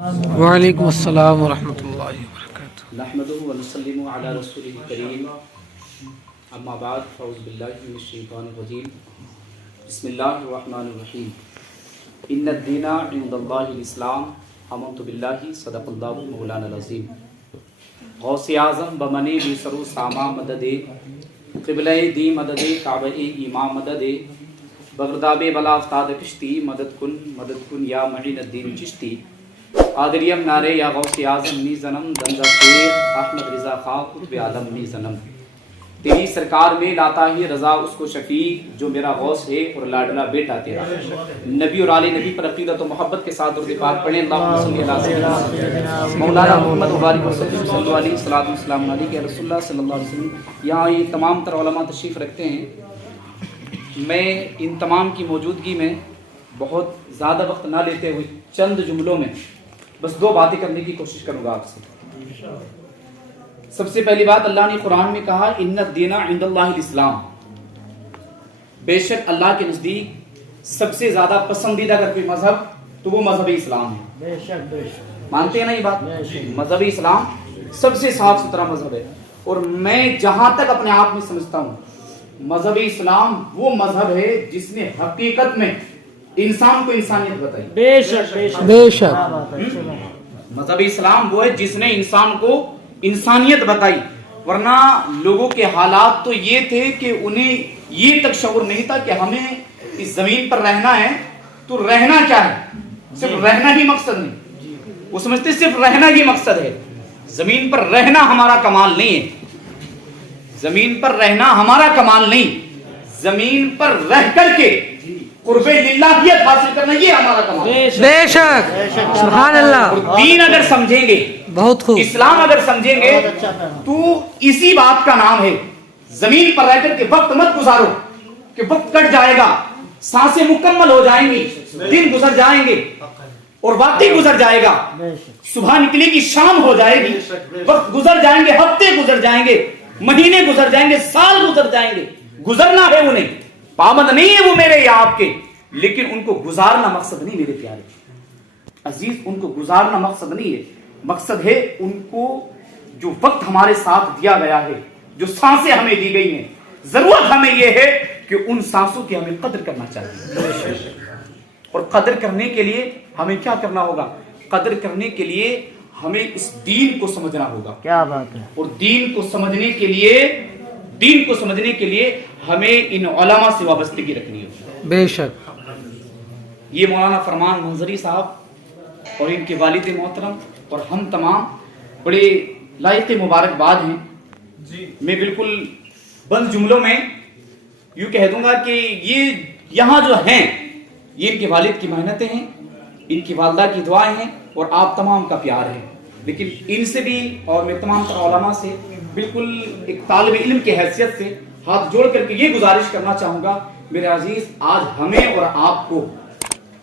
وعلیکم السلام ورحمۃ اللہ وبرکاتہ۔ نحمده ونسلم على رسوله الكريم اما بعد فاعوذ باللہ من الشیطان الرجیم بسم اللہ الرحمن الرحیم ان الدین عند اللہ الاسلام آمنت باللہ صدق اللہ مولانا العظیم غوث اعظم بمنی بی سرو ساما مدد قبلہ دی مدد کعبہ ایمان مدد بغداد بلا افتاد کشتی مدد کن یا معین الدین چشتی آدریم نارے یا غوث اعظم می زنم دنزا شیخ احمد رضا خان قطب عالم می زنم تیری سرکار میں لاتا ہی رضا اس کو شفیق جو میرا غوث ہے اور لاڈلا بیٹا تیرا۔ نبی اور آل نبی پر عقیدت و محبت کے ساتھ درود پاک پڑھیں۔ اللہم صلی علی سیدنا مولانا محمد وبارک وسلم صلی اللہ علیہ وسلم السلام علیکم رسول اللہ صلی اللہ علیہ وسلم۔ یہاں یہ تمام تر علماء تشریف رکھتے ہیں۔ میں ان تمام کی موجودگی میں بہت زیادہ وقت نہ لیتے ہوئے چند جملوں میں بس دو باتیں کرنے کی کوشش کروں گا آپ سے۔ سب سے پہلی بات، اللہ نے قرآن میں کہا ان الدین عند اللہ الاسلام، بے شک اللہ کے نزدیک سب سے زیادہ پسندیدہ اگر کوئی مذہب تو وہ مذہب اسلام ہے۔ بے شک مانتے ہیں نا یہ بات؟ مذہب اسلام سب سے صاف ستھرا مذہب ہے، اور میں جہاں تک اپنے آپ میں سمجھتا ہوں مذہب اسلام وہ مذہب ہے جس نے حقیقت میں انسان کو انسانیت بتائی۔ بے شک بے شک مذہب اسلام وہ ہے جس نے انسان کو انسانیت بتائی، ورنہ لوگوں کے حالات تو یہ تھے کہ انہیں یہ تک شعور نہیں تھا کہ ہمیں اس زمین پر رہنا ہے تو رہنا کیا ہے، صرف رہنا ہی مقصد نہیں، وہ سمجھتے صرف رہنا ہی مقصد ہے۔ زمین پر رہنا ہمارا کمال نہیں ہے، زمین پر رہنا ہمارا کمال نہیں، زمین پر رہ کر کے قرب للہیت حاصل کرنا یہ ہمارا کمال ہے۔ بے شک سبحان اللہ۔ اور دین اگر سمجھیں گے، بہت خوب، اسلام اگر سمجھیں گے تو اسی بات کا نام ہے زمین پر رہ کر کے وقت مت گزارو کہ وقت کٹ جائے گا، سانسیں مکمل ہو جائیں گی، دن گزر جائیں گے اور واقعی گزر جائے گا، صبح نکلے گی شام ہو جائے گی، وقت گزر جائیں گے، ہفتے گزر جائیں گے، مہینے گزر جائیں گے، سال گزر جائیں گے، گزرنا ہے انہیں، پابند نہیں ہے وہ میرے یا آپ کے، لیکن ان کو گزارنا مقصد نہیں میرے پیارے عزیز، ان کو گزارنا مقصد نہیں ہے، مقصد ہے ان کو جو وقت ہمارے ساتھ دیا گیا ہے، جو سانسیں ہمیں دی گئی ہیں، ضرورت ہمیں یہ ہے کہ ان سانسوں کی ہمیں قدر کرنا چاہیے، اور قدر کرنے کے لیے ہمیں کیا کرنا ہوگا؟ قدر کرنے کے لیے ہمیں اس دین کو سمجھنا ہوگا۔ کیا بات ہے؟ اور دین کو سمجھنے کے لیے ہمیں ان علماء سے وابستگی رکھنی ہوگی۔ بے شک یہ مولانا فرمان منظری صاحب اور ان کے والد محترم اور ہم تمام بڑے لائق مبارکباد ہیں۔ میں بالکل بند جملوں میں یوں کہہ دوں گا کہ یہ یہاں جو ہیں یہ ان کے والد کی محنتیں ہیں، ان کی والدہ کی دعائیں ہیں اور آپ تمام کا پیار ہے، لیکن ان سے بھی اور میں تمام تر علماء سے بالکل ایک طالب علم کی حیثیت سے ہاتھ جوڑ کر کے یہ گزارش کرنا چاہوں گا میرے عزیز، آج ہمیں اور آپ کو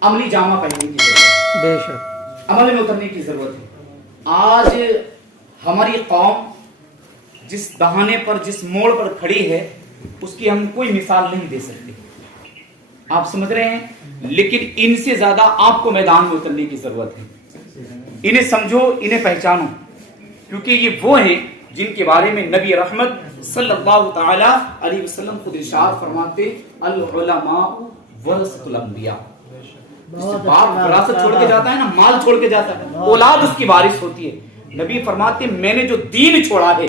عملی جامہ پہننے کی ضرورت ہے، بے شک عمل میں اترنے کی ضرورت ہے۔ آج ہماری قوم جس دہانے پر جس موڑ پر کھڑی ہے اس کی ہم کوئی مثال نہیں دے سکتے، آپ سمجھ رہے ہیں، لیکن ان سے زیادہ آپ کو میدان میں اترنے کی ضرورت ہے۔ انہیں سمجھو، انہیں پہچانو، کیونکہ یہ وہ ہیں جن کے بارے میں نبی رحمت صلی اللہ تعالی علیہ وسلم خود ارشاد فرماتے العلماء ورثۃ الانبیاء۔ باپ وراثت چھوڑ کے جاتا ہے نا، مال چھوڑ کے جاتا ہے، اولاد اس کی وارث ہوتی ہے۔ نبی فرماتے میں نے جو دین چھوڑا ہے،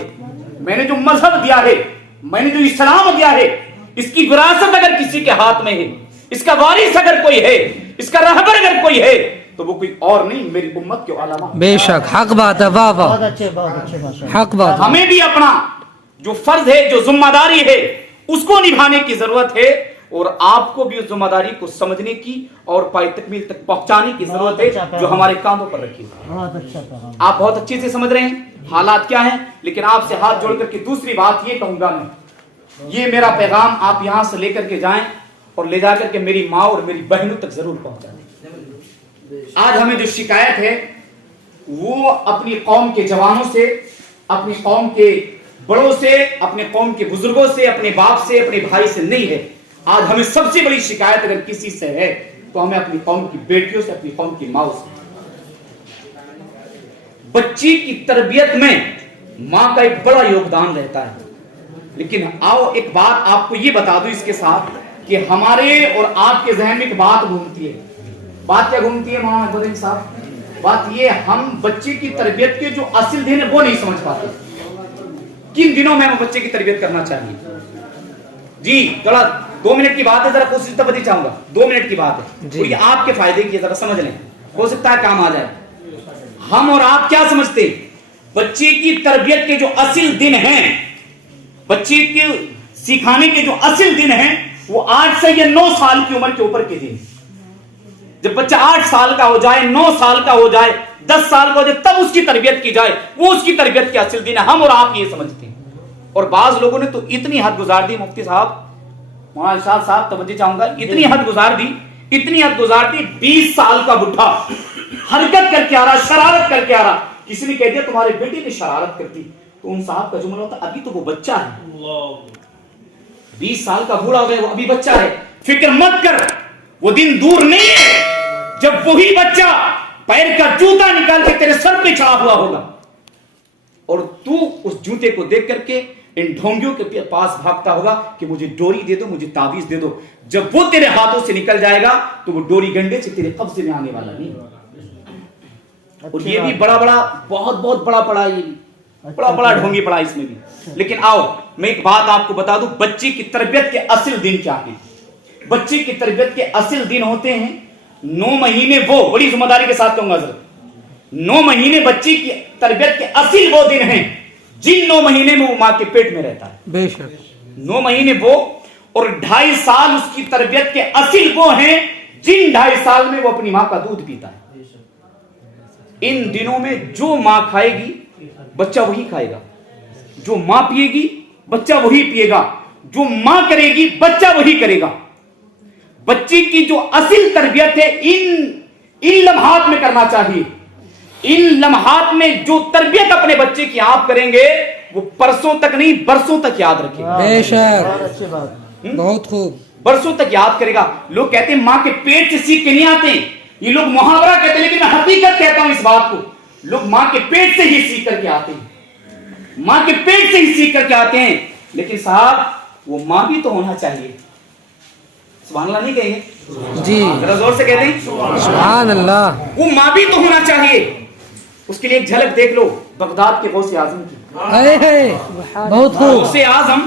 میں نے جو مذہب دیا ہے، میں نے جو اسلام دیا ہے، اس کی وراثت اگر کسی کے ہاتھ میں ہے، اس کا وارث اگر کوئی ہے، اس کا رہبر اگر کوئی ہے تو وہ کوئی اور نہیں، میری امت کے علماء۔ بے شک حق بات ہے، واہ واہ، حق بات۔ ہمیں بھی اپنا جو فرض ہے، جو ذمہ داری ہے اس کو نبھانے کی ضرورت ہے، اور آپ کو بھی اس ذمہ داری کو سمجھنے کی اور پائے تکمیل تک پہنچانے کی ضرورت ہے جو ہمارے کاندھوں پر رکھی ہے۔ آپ بہت اچھے سے سمجھ رہے ہیں حالات کیا ہیں، لیکن آپ سے ہاتھ جوڑ کر کے دوسری بات یہ کہوں گا میں، یہ میرا پیغام آپ یہاں سے لے کر کے جائیں اور لے جا کر کے میری ماں اور میری بہنوں تک ضرور پہنچا دیں۔ آج ہمیں جو شکایت ہے وہ اپنی قوم کے جوانوں سے، اپنی قوم کے بڑوں سے، اپنے قوم کے بزرگوں سے، اپنے باپ سے، اپنے بھائی سے نہیں ہے۔ آج ہمیں سب سے بڑی شکایت اگر کسی سے ہے تو ہمیں اپنی قوم کی بیٹیوں سے، اپنی قوم کی ماں سے۔ बच्ची की तरबियत में माँ का एक बड़ा योगदान रहता है। लेकिन आओ एक बात आपको ये बता दूं इसके साथ कि हमारे और आपके जहन में एक बात घूमती है। बात क्या घूमती है मौलाना इब्राहिम साहब? बात ये, हम बच्चे की तरबियत के जो असल दिन है वो नहीं समझ पाते। किन दिनों में हमें बच्चे की तरबियत करना चाहिए? जी थोड़ा 2 मिनट की बात है, जरा कोशिश तवज्जो चाहूंगा, 2 मिनट की बात है और ये आपके फायदे की, जरा समझ लें, हो सकता है काम आ जाए। हम और आप क्या समझते हैं? बच्चे की तरबियत के जो असल दिन हैं, बच्चे के सिखाने के जो असल दिन हैं, वो 8 से या 9 साल की उम्र के ऊपर के दिन। जब बच्चा 8 साल का हो जाए, 9 साल का हो जाए, 10 साल का हो जाए, तब उसकी तरबियत की जाए, वो उसकी तरबियत के असल दिन है। हम और आप ये समझते हैं। और बाज लोगों ने तो इतनी हद गुजार दी, मुफ्ती साहब, मौलाना साहब तवज्जो चाहूंगा, इतनी हद गुजार दी, इतनी हद गुजार दी, 20 साल का बुढ़ा हरकत करके आ रहा, शरारत करके आ रहा, किसी ने कह दिया तुम्हारे बेटे ने शरारत करती, तो उन साहब का जुमला होता अभी तो वो बच्चा है। 20 साल का बूढ़ा हो गया, वो अभी बच्चा है। फिक्र मत कर, वो दिन दूर नहीं है जब वही बच्चा पैर का जूता निकाल के तेरे सर पे चढ़ा हुआ होगा और तू उस जूते को देख करके इन ढोंगियों के पास भागता होगा कि मुझे डोरी दे दो, मुझे ताबीज दे दो। जब वो तेरे हाथों से निकल जाएगा तो वो डोरी गंडे से तेरे कब्जे में आने वाला नहीं। और ये भी बड़ा बड़ा बहुत बड़ा पड़ा, ये बड़ा ढोंगी पड़ा इसमें भी। लेकिन आओ मैं एक बात आपको बता दूं, बच्चे की तरबियत के असल दिन क्या है? बच्चे की तरबियत के असल दिन होते हैं 9 महीने, वो बड़ी जिम्मेदारी के साथ कहूंगा सर, 9 महीने बच्चे की तरबियत के असल वो दिन हैं जिन 9 महीने में वो मां के पेट में रहता है। बेशक 9 महीने वो, और 2.5 साल उसकी तरबियत के असल वो हैं जिन 2.5 साल में वो अपनी मां का दूध पीता है। इन दिनों में जो मां खाएगी बच्चा वही खाएगा, जो मां पिएगी बच्चा वही पिएगा, जो मां करेगी बच्चा वही करेगा। बच्चे की जो असल तरबियत है इन लम्हात में करना चाहिए। इन लम्हात में जो तरबियत अपने बच्चे की आप करेंगे वो परसों तक नहीं बरसों तक याद रखेगा। बेशक बहुत खूब, बरसों तक याद करेगा। लोग कहते हैं मां के पेट से सीख के नहीं आते, ये लोग मुहावरा कहते हैं, लेकिन मैं हकीकत कहता हूं इस बात को, लोग मां के पेट से ही सीख करके आते हैं, मां के पेट से ही सीख करके आते हैं। लेकिन साहब वो मां भी तो होना चाहिए। सुभान अल्लाह नहीं कहेंगे जी, जरा जोर से कहते हैं सुभान अल्लाह। वो मां भी तो होना चाहिए। उसके लिए एक झलक देख लो बगदाद के गौसे आजम की। बहुत खूब, गौसे आजम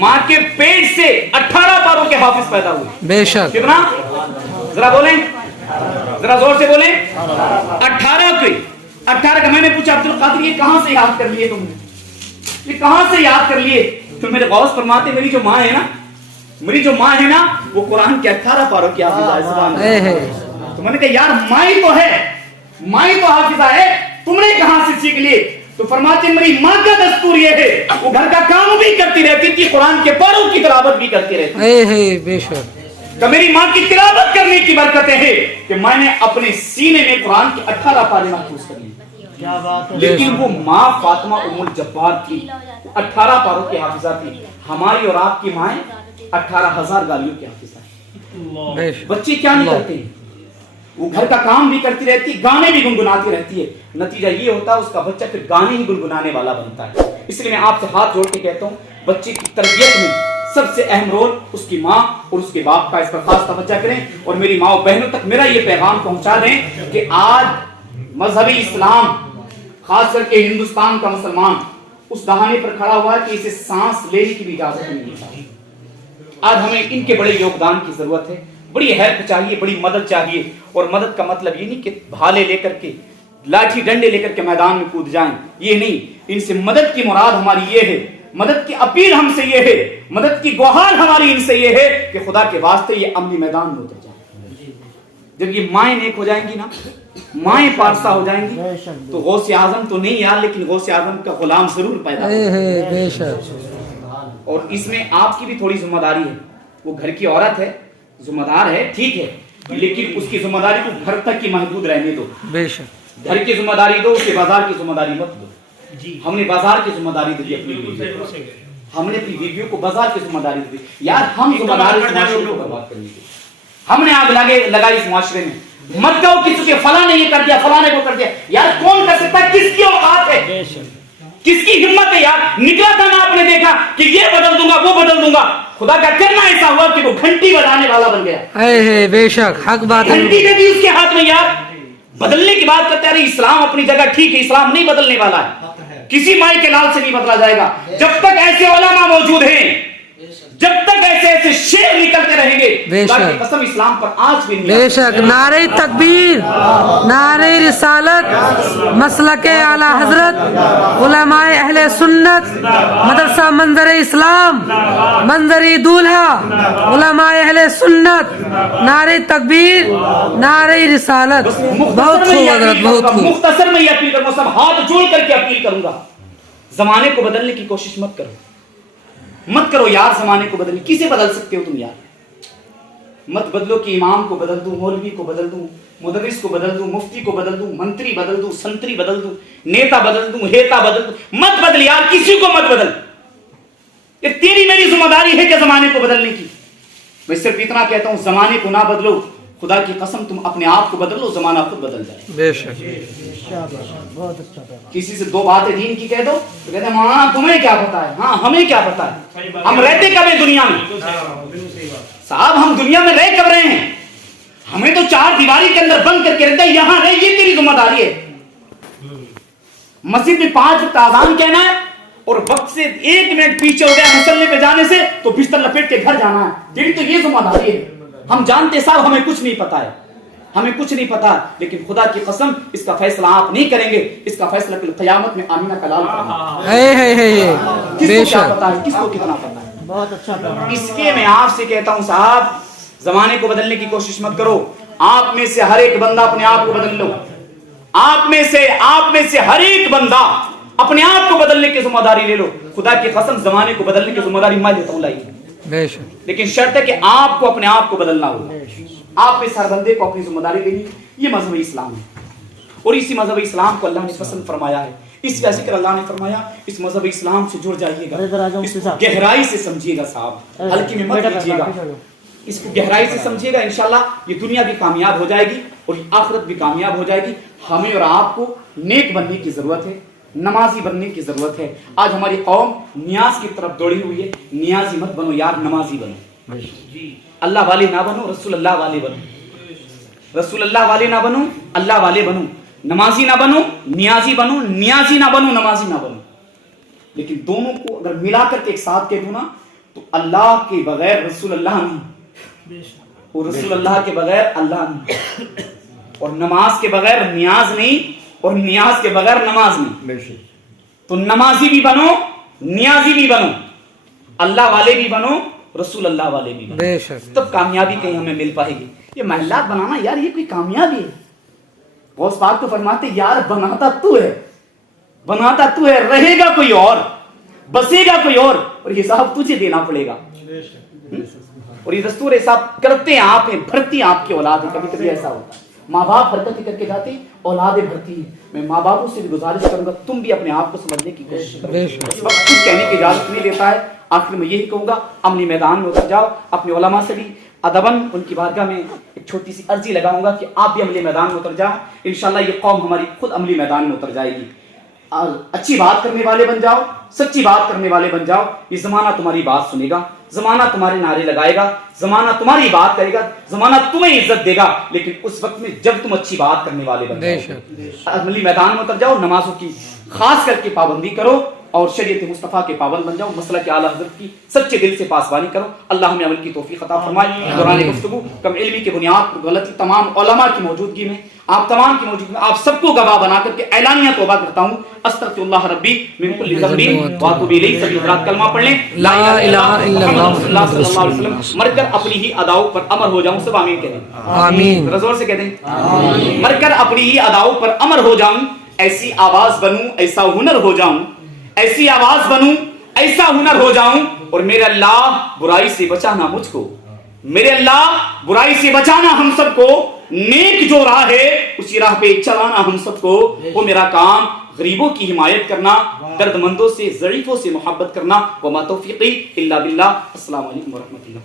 मां के पेट से 18 पारों के हाफिज पैदा हुए। बेशक कितना? जरा बोलें, जरा जोर से बोलें। 18 का। मैंने पूछा अब्दुल कादिर ये कहां से याद कर लिए तुमने, ये कहां से याद कर लिए? तो मेरे गौस फरमाते मेरी जो मां है ना वो कुरान के 18 पारों की हाफिजा है। तो मैंने कहा यार मां ही तो है, मां ही तो हाफिजा है, तुमने कहां से सीख लिए? तो फरमाते मेरी मां का दस्तूर ये है, वो घर का काम भी करती रहती थी, कुरान के पारों की तिलावत भी करती रहती थी। बेशक तो मेरी मां की तिलावत करने की बरकतें हैं कि मैंने अपने सीने में कुरान के 18 पारे महफूज कर लिए। क्या बात है। लेकिन वो मां फातिमा उम्मुल जब्बार थी, 18 पारों की हाफिजा थी। हमारी और आपकी माएं 18,000 गालियों की हाफिजा है। बेशक बच्चे क्या नहीं करते, वो घर का काम भी करती रहती, गाने भी गुनगुनाती रहती है। नतीजा ये होता है उसका बच्चा फिर गाने ही गुनगुनाने वाला बनता है। इसलिए मैं आपसे हाथ जोड़ के कहता हूँ बच्चे की तरबियत में सबसे अहम रोल उसकी माँ और उसके बाप का, इस पर खास तवज्जो करें। और मेरी माँ बहनों तक मेरा ये पैगाम पहुंचा दें कि आज मजहबी इस्लाम खास करके हिंदुस्तान का मुसलमान उस दहाने पर खड़ा हुआ है कि इसे सांस लेने की भी इजाजत नहीं मिलती। आज हमें इनके बड़े योगदान की जरूरत है, बड़ी हेल्प चाहिए, बड़ी मदद चाहिए। और मदद का मतलब ये नहीं कि भाले लेकर के लाठी डंडे लेकर के मैदान में कूद जाएं, ये नहीं। इनसे मदद की मुराद हमारी ये है, मदद की अपील हमसे ये है, मदद की गुहार हमारी इनसे ये है कि खुदा के वास्ते ये अमली मैदान में उतर जाए। जब ये माएं नेक हो जाएंगी ना, माएं पारसा हो जाएंगी तो गौसे आजम तो नहीं यार, लेकिन गौसे आजम का गुलाम जरूर पैदा होगा। बेशक और इसमें आपकी भी थोड़ी जिम्मेदारी है। वो घर की औरत है, जिम्मेदार है, ठीक है, लेकिन उसकी जिम्मेदारी को घर तक की महदूद रहने दो। बेशक घर की जिम्मेदारी दो, उसके बाजार की जिम्मेदारी मत दो। हमने बाजार की जिम्मेदारी दी अपनी बीवियों, हमने अपनी बीवियों को बाजार की जिम्मेदारी दी। यार हम जिम्मेदार बर्बाद करने की, हमने आग लगाई इस मुआशरे में, मत कहो किसी के फला ने ये कर दिया, फला ने वो कर दिया। यार कौन कर सकता है? किसकी औकात है, किसकी हिम्मत है? यार निकला था ना, आपने देखा कि ये बदल दूंगा, वो बदल दूंगा। खुदा का करना ऐसा हुआ कि वो घंटी बजाने वाला बन गया। है बेशक हक बात है। घंटी दे दी उसके हाथ में। यार बदलने की बात करते हैं, इस्लाम अपनी जगह ठीक है, इस्लाम नहीं बदलने वाला है, किसी माई के लाल से नहीं बदला जाएगा। जब तक ऐसे उलमा मौजूद हैं, जब तक ऐसे ऐसे शेर निकलते रहेंगे, खुदा की कसम इस्लाम पर आज भी नहीं। बेशक नारे तकबीर, नारे रिसालत, मसलके आला हजरत, उलमाए अहले सुन्नत, मदरसा मंजर इस्लाम, मंजरी दूल्हा, उलमाए अहले सुन्नत, नारे तकबीर, नारे रिसालत। बहुत खूब हजरत, बहुत खूब। मुख्तसर में ये अपील करूंगा, सब हाथ जोड़ करके अपील करूंगा, जमाने को बदलने की कोशिश मत करो, मत करो यार जमाने को बदलने। किसे बदल सकते हो तुम यार? मत बदलो कि इमाम को बदल दूं, मौलवी को बदल दूं, मुदर्रिस को बदल दूं, मुफ्ती को बदल दूं, मंत्री बदल दूं, संतरी बदल दूं, नेता बदल दूं, हेता बदल दूं। मत बदल यार, किसी को मत बदल। ये तेरी मेरी जिम्मेदारी है कि जमाने को बदलने की। मैं सिर्फ इतना कहता हूं, जमाने को ना बदलो, खुदा की कसम तुम अपने आप को बदलो, जमाना खुद बदल जाए। बेशक बहुत अच्छा। किसी से दो बातें दीन की कह दो तो कहते हैं हाँ तुम्हें क्या पता है, हाँ हमें क्या पता है, हम रहते कब हैं दुनिया में? साहब हम दुनिया में रह कब रहे हैं? हमें तो चार दीवारी के अंदर बंद करके रहता है, यहां रहे, ये तेरी जिम्मेदारी है। मस्जिद में 5 वक्त आजान कहना है और वक्त से 1 मिनट पीछे हो गया मुसल्ले पे जाने से तो बिस्तर लपेट के घर जाना है, तेरी तो ये जिम्मेदारी है। हम जानते साहब हमें कुछ नहीं पता है, हमें कुछ नहीं पता, लेकिन खुदा की कसम इसका फैसला आप नहीं करेंगे, इसका फैसला क़यामत में आमीना का लाल करेगा। किसको क्या पता है, किसको कितना पता है? बहुत अच्छा। इसके मैं आपसे कहता हूं साहब, जमाने को बदलने की कोशिश मत करो। आप में से हर एक बंदा अपने आप को बदल लो। आप में से हर एक बंदा अपने आप को बदलने की जिम्मेदारी ले लो। खुदा की कसम जमाने को बदलने की जिम्मेदारी मैं लेता हूं लाइए, लेकिन शर्त है कि आपको अपने आप को बदलना होगा। आप में हर बंदे को अपनी जिम्मेदारी देनी। ये मजहब इस्लाम है और इसी मजहब इस्लाम को अल्लाह ने पसंद फरमाया है। इस वजह से अल्लाह ने फरमाया इस मजहब इस्लाम से जुड़ जाइएगा, इसको गहराई से समझिएगा साहब, हल्की में मत लीजिएगा, इसको गहराई से समझिएगा। इंशाल्लाह ये दुनिया भी कामयाब हो जाएगी और ये आखिरत भी कामयाब हो जाएगी। हमें और आपको नेक बनने की जरूरत है, नमाजी बनने की जरूरत है। आज हमारी कौम नियाज की तरफ दौड़ी हुई है। नियाजी मत बनो यार, नमाजी बनो। अल्लाह वाले ना बनो, रसूल अल्लाह वाले बनो। रसूल अल्लाह वाले ना बनो, अल्लाह वाले बनो। नमाजी ना बनो, नियाजी बनो, नियाजी ना बनो, नमाजी ना बनो। लेकिन दोनों को अगर मिला करके एक साथ कह दूं ना तो अल्लाह के बगैर रसूल अल्लाह नहीं, और रसूल अल्लाह के बगैर अल्लाह नहीं, और नमाज के बगैर नियाज नहीं, और नियाज के बगैर नमाज नहीं। तो नमाजी भी बनो, नियाजी भी बनो, अल्लाह वाले भी बनो, रसूल अल्लाह वाले भी बनो, तब कामयाबी कहीं हमें मिल पाएगी। ये महल्लात बनाना यार ये कोई कामयाबी है? गौस पाक तो फरमाते यार बनाता तू है, बनाता तू है, रहेगा कोई और, बसेगा कोई और हिसाब तुझे देना पड़ेगा। और ये दस्तूर हिसाब करते हैं आप हैं, भरती आपकी औलाद है। कभी कभी ऐसा होता है माँ बाप हरकत करके जाते, औलादें भरती है। मैं माँ बापों से भी गुजारिश करूंगा तुम भी अपने आप को समझने की कोशिश करो। इस वक्त कुछ कहने की इजाजत नहीं देता है। आखिर में यही कहूंगा, अमली मैदान में उतर जाओ। अपने उलमा से भी अदबन उनकी बारगाह में एक छोटी सी अर्जी लगाऊंगा कि आप भी अमली मैदान में उतर जाओ। इंशाल्लाह ये कौम हमारी खुद अमली मैदान में उतर जाएगी। और अच्छी बात करने वाले बन जाओ, सच्ची बात करने वाले बन जाओ। ये जमाना तुम्हारी बात सुनेगा, जमाना तुम्हारे नारे लगाएगा, जमाना तुम्हारी बात करेगा, जमाना तुम्हें इज्जत देगा। लेकिन उस वक्त में जब तुम अच्छी बात करने वाले बन जाओ, अमली मैदान में उतर जाओ, नमाजों की खास करके पाबंदी करो और शरीयत मुस्तफ़ा के पाबंद बन जाओ। मसला के आला हज़रत की सच्चे दिल से पासबानी करो। अल्लाह हमें अमल की तौफीक अता फरमाए। कुरान गुफ्तगू कम इल्मी के बुनियाद पर गलती तमाम उलमा की मौजूदगी में, आप तमाम की मौजूदगी में आप सबको गवाह बना करके ऐलानिया तौबा करता हूं। अस्तगफिरुल्लाह रब्बी मिन कुल्ली ज़ंबी व अतूबु इलैहि। सभी हज़रात कलमा पढ़ लें, ला इलाहा इल्लल्लाह सल्लल्लाहु अलैहि वसल्लम। मरकर अपनी ही अदाओं पर अमर हो जाऊं। सब आमीन कहें, आमीन। जोर से कह दें, आमीन। मरकर अपनी ही अदाओं पर अमर हो जाऊं, ऐसी आवाज बनूं, ऐसा हुनर हो जाऊं, ऐसी आवाज बनूं, ऐसा हुनर हो जाऊं। और मेरे अल्लाह बुराई से बचाना मुझको, मेरे अल्लाह बुराई से बचाना हम सबको, नेक जो राह है उसी राह पे चलाना हम सबको। वो मेरा काम गरीबों की हिमायत करना, दर्दमंदों से ज़ईफ़ों से मोहब्बत करना। वमा तौफ़ीक़ी इल्ला बिल्लाह। अस्सलामु अलैकुम व रहमतुल्लाह।